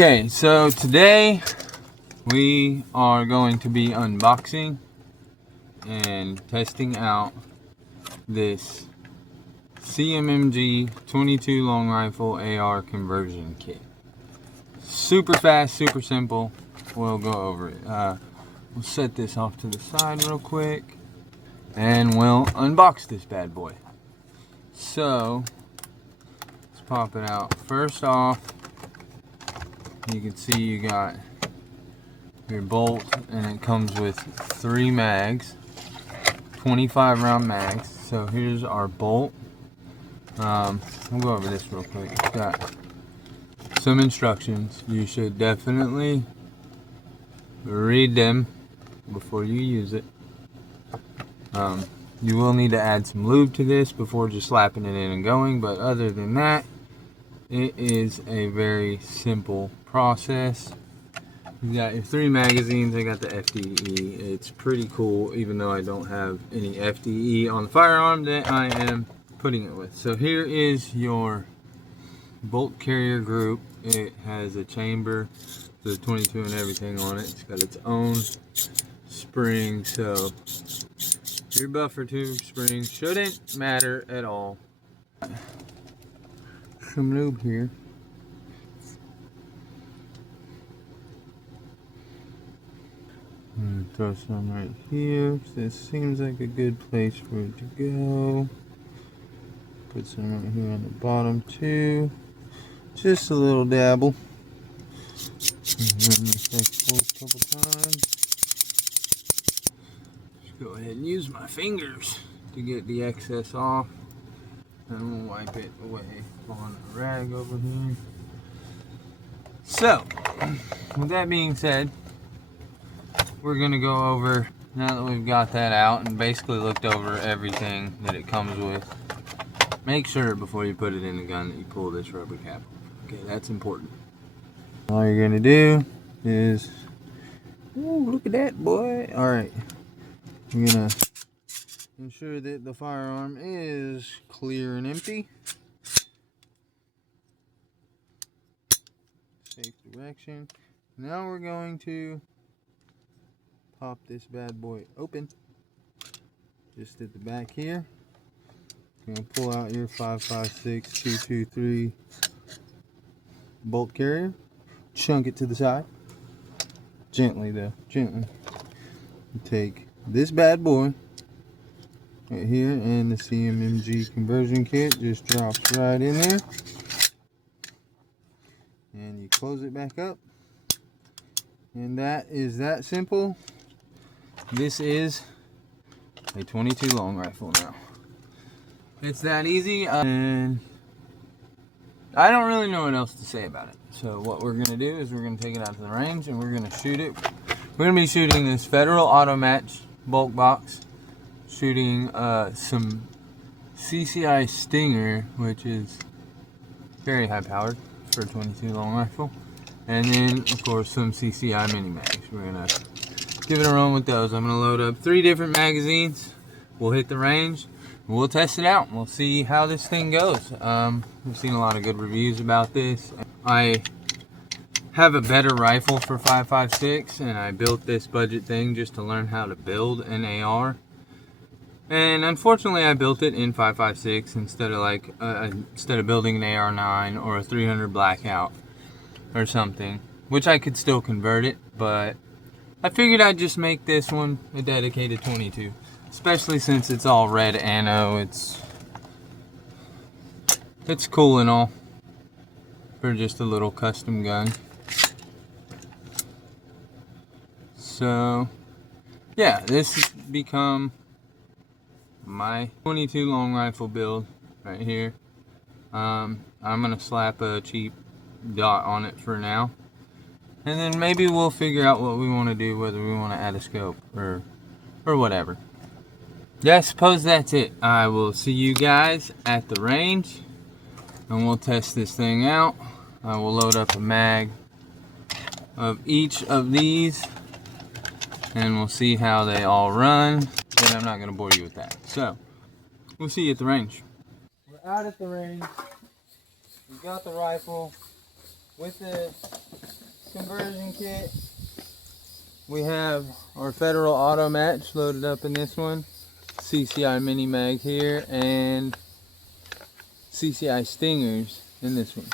Okay, so today we are going to be unboxing and testing out this Cmmg 22 long rifle AR conversion kit. Super fast, super simple. We'll go over it. We'll set this off to the side real quick and we'll unbox this bad boy. So let's pop it out. First off, you can see you got your bolt, and it comes with 3 mags, 25 round mags. So here's our bolt. We'll go over this real quick. It's got some instructions. You should definitely read them before you use it. You will need to add some lube to this before just slapping it in and going, but other than that, it is a very simple process. You got your 3 magazines. I got the FDE. It's pretty cool, even though I don't have any FDE on the firearm that I am putting it with. So here is your bolt carrier group. It has a chamber, the 22 and everything on it. It's got its own spring, so your buffer tube spring shouldn't matter at all. Some lube here. I'm gonna throw some right here. This seems like a good place for it to go. Put some right here on the bottom too. Just a little dabble. And then this a couple times. Just go ahead and use my fingers to get the excess off. And we'll wipe it away on a rag over here. So, with that being said, we're going to go over, now that we've got that out and basically looked over everything that it comes with, make sure before you put it in the gun that you pull this rubber cap off. Okay, that's important. All you're going to do is, ooh, look at that, boy. Alright, you're going to ensure that the firearm is clear and empty. Safe direction. Now we're going to pop this bad boy open. Just at the back here. You're going to pull out your 5.56 223 bolt carrier. Chunk it to the side. Gently though, gently. You take this bad boy right here, and the Cmmg conversion kit just drops right in there. And you close it back up. And that is that simple. This is a 22 long rifle now. It's that easy, and I don't really know what else to say about it. So what we're gonna do is we're gonna take it out to the range and we're gonna shoot it. We're gonna be shooting this Federal Auto Match bulk box, shooting some CCI Stinger, which is very high powered for a 22 long rifle, and then of course some CCI mini mags. We're gonna give it a run with those. I'm gonna load up 3 different magazines. We'll hit the range. We'll test it out. We'll see how this thing goes. We've seen a lot of good reviews about this. I have a better rifle for 5.56, and I built this budget thing just to learn how to build an AR. And unfortunately, I built it in 5.56 instead of building an AR9 or a 300 Blackout or something, which I could still convert it, but I figured I'd just make this one a dedicated 22, especially since it's all red anno. It's cool and all for just a little custom gun. So yeah, this has become my 22 long rifle build right here. I'm gonna slap a cheap dot on it for now, and then maybe we'll figure out what we want to do, whether we want to add a scope or whatever. Yeah, I suppose that's it. I will see you guys at the range and we'll test this thing out. I will load up a mag of each of these and we'll see how they all run, but I'm not going to bore you with that. So we'll see you at the range. We're out at the range. We got the rifle with the conversion kit. We have our Federal Auto Match loaded up in this one, CCI Mini Mag here, and CCI Stingers in this one.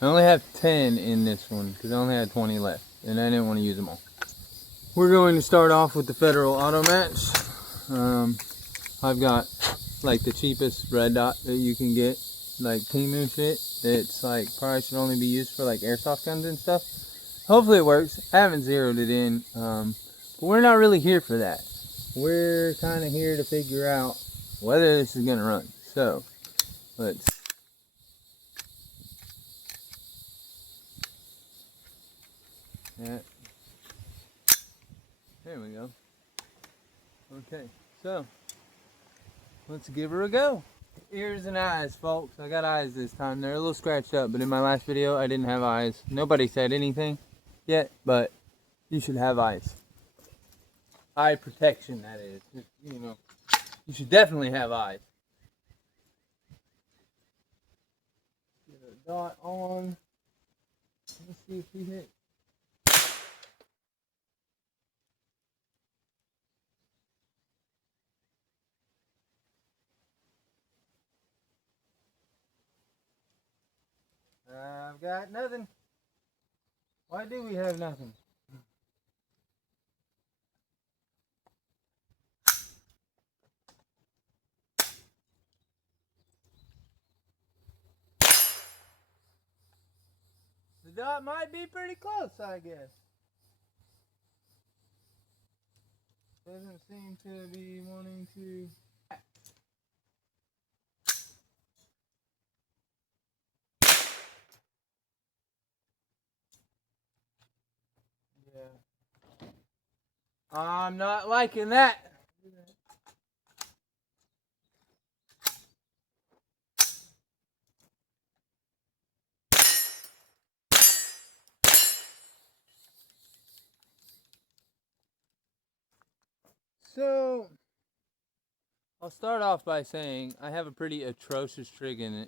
I only have 10 in this one because I only had 20 left and I didn't want to use them all. We're going to start off with the Federal Auto Match. I've got like the cheapest red dot that you can get, like Cmmg fit. It's like probably should only be used for like airsoft guns and stuff. Hopefully it works. I haven't zeroed it in, but we're not really here for that. We're kind of here to figure out whether this is going to run. So let's there we go. Okay, so let's give her a go. Ears and eyes, folks. I got eyes this time. They're a little scratched up, but in my last video I didn't have eyes. Nobody said anything yet, but you should have eyes. Eye protection, that is. You know, you should definitely have eyes. Get a dot on. Let's see if we hit. I've got nothing. Why do we have nothing? The dot might be pretty close, I guess. Doesn't seem to be wanting to. Yeah. I'm not liking that. So, I'll start off by saying I have a pretty atrocious trigger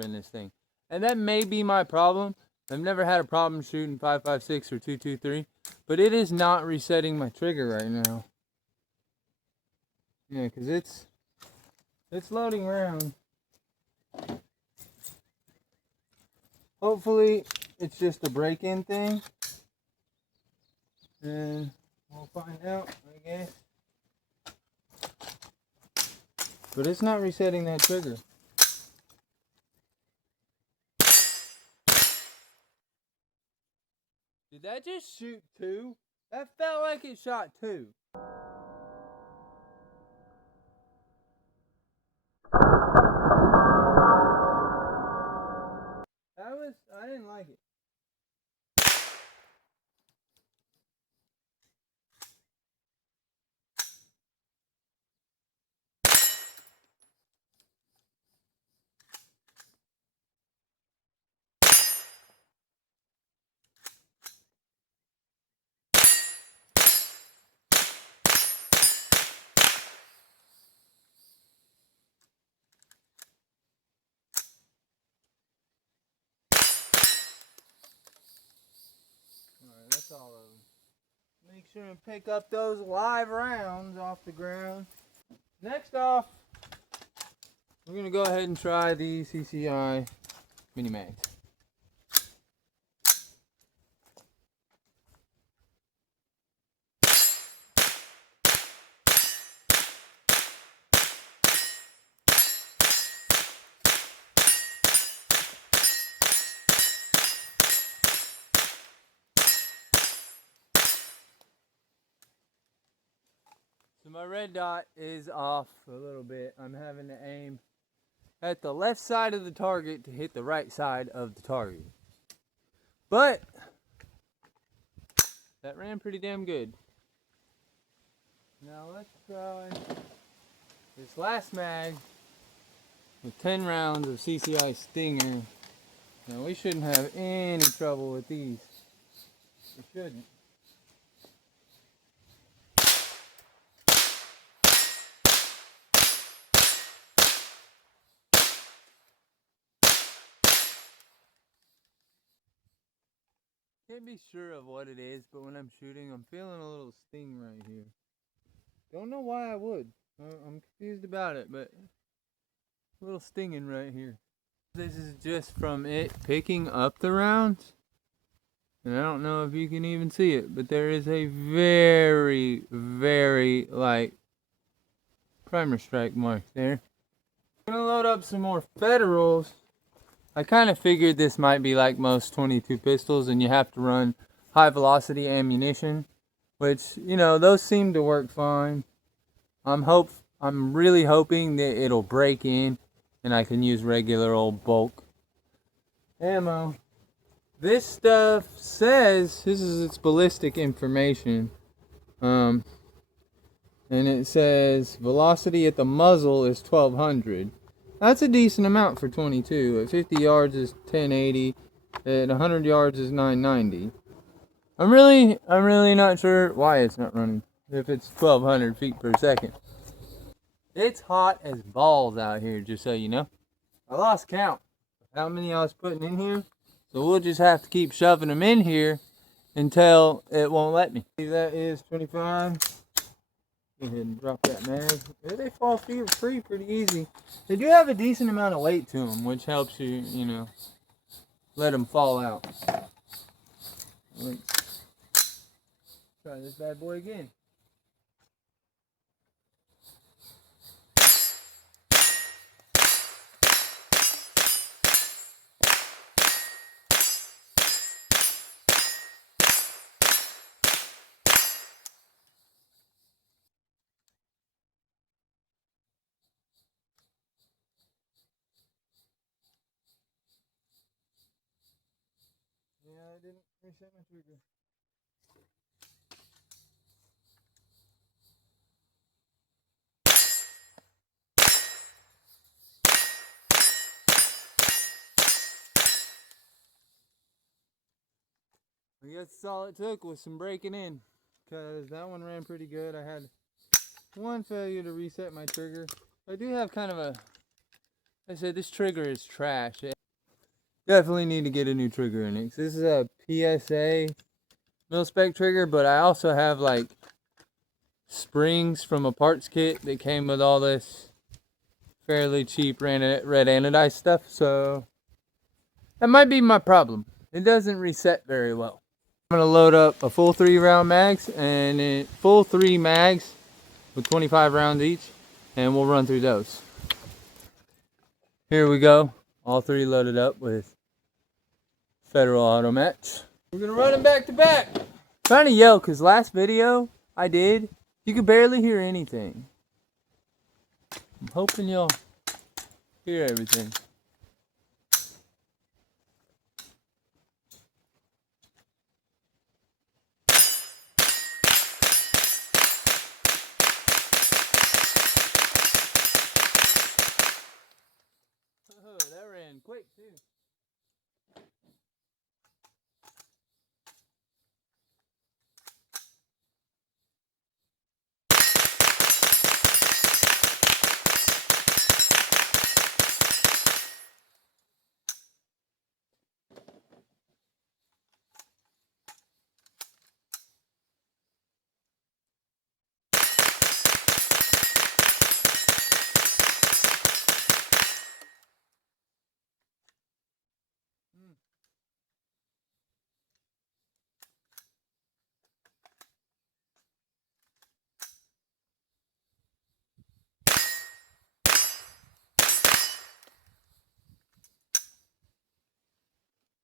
in this thing. And that may be my problem. I've never had a problem shooting 5.56 or 2.23, but it is not resetting my trigger right now. Yeah, because it's loading around. Hopefully, it's just a break-in thing. And we'll find out, I guess. But it's not resetting that trigger. Did that just shoot 2? That felt like it shot 2. I didn't like it. Alright, that's all of them. Make sure and pick up those live rounds off the ground. Next off, we're going to go ahead and try the CCI Mini Mags. So my red dot is off a little bit. I'm having to aim at the left side of the target to hit the right side of the target. But that ran pretty damn good. Now let's try this last mag with 10 rounds of CCI Stinger. Now we shouldn't have any trouble with these. We shouldn't. can't be sure of what it is, but when I'm shooting, I'm feeling a little sting right here. Don't know why I would. I'm confused about it, but a little stinging right here. This is just from it picking up the rounds. And I don't know if you can even see it, but there is a very, very light primer strike mark there. I'm gonna load up some more Federals. I kind of figured this might be like most 22 pistols and you have to run high velocity ammunition, which, you know, those seem to work fine. I'm really hoping that it'll break in and I can use regular old bulk ammo. This stuff says, this is its ballistic information, and it says velocity at the muzzle is 1200. That's a decent amount for 22. At 50 yards is 1080. At 100 yards is 990. I'm really not sure why it's not running if it's 1200 feet per second. It's hot as balls out here, just so you know. I lost count of how many I was putting in here, so we'll just have to keep shoving them in here until it won't let me. That is 25. Go ahead and drop that mag. They fall free pretty easy. They do have a decent amount of weight to them, which helps you, you know, let them fall out. Let's try this bad boy again. Yeah, I didn't reset my trigger. I guess that's all it took was some breaking in, because that one ran pretty good. I had one failure to reset my trigger. I do have kind of a, I said this trigger is trash. Definitely need to get a new trigger in it. This is a PSA mil-spec trigger, but I also have like springs from a parts kit that came with all this fairly cheap red anodized stuff, so that might be my problem. It doesn't reset very well. I'm gonna load up a full 3-round mags and full 3 mags with 25 rounds each, and we'll run through those. Here we go, all 3 loaded up with Federal Auto Match. We're gonna run them back to back. I'm trying to yell because last video I did, you could barely hear anything. I'm hoping you'll hear everything. Oh, that ran quick too.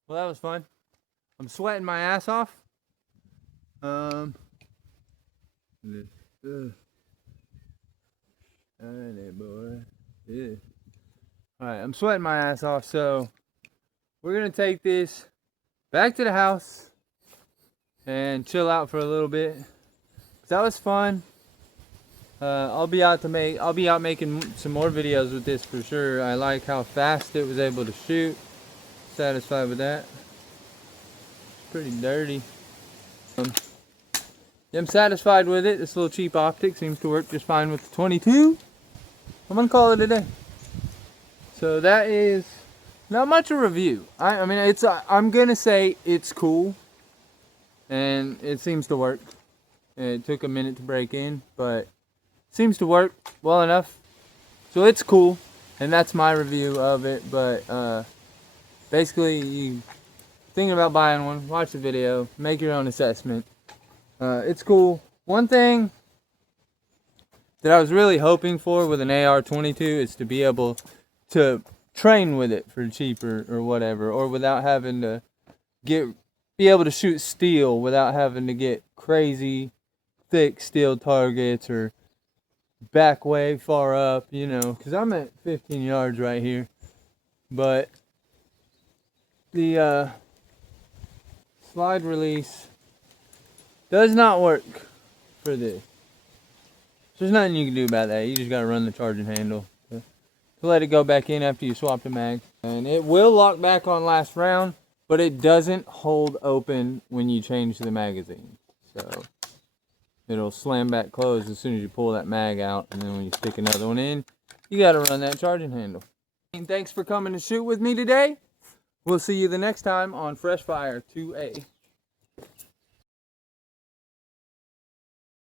Well, that was fun. I'm sweating my ass off. Alright, boy. Yeah. Alright, I'm sweating my ass off, so we're gonna take this back to the house and chill out for a little bit. That was fun. I'll be out making some more videos with this for sure. I like how fast it was able to shoot. Satisfied with that. It's pretty dirty. I'm satisfied with it. This little cheap optic seems to work just fine with the 22. I'm gonna call it a day. So that is not much a review. I mean, I'm gonna say it's cool. and it seems to work. It took a minute to break in, but it seems to work well enough. So it's cool, and that's my review of it. But basically, you thinking about buying one, watch the video, make your own assessment. It's cool. One thing that I was really hoping for with an AR-22 is to be able to train with it for cheaper or whatever, or without having to be able to shoot steel without having to get crazy thick steel targets or back way far up, you know, because I'm at 15 yards right here. But the slide release does not work for this. There's nothing you can do about that. You just gotta run the charging handle to let it go back in after you swap the mag. And it will lock back on last round, but it doesn't hold open when you change the magazine. So it'll slam back closed as soon as you pull that mag out, and then when you stick another one in, you gotta run that charging handle. And thanks for coming to shoot with me today. We'll see you the next time on Fresh Fire 2A.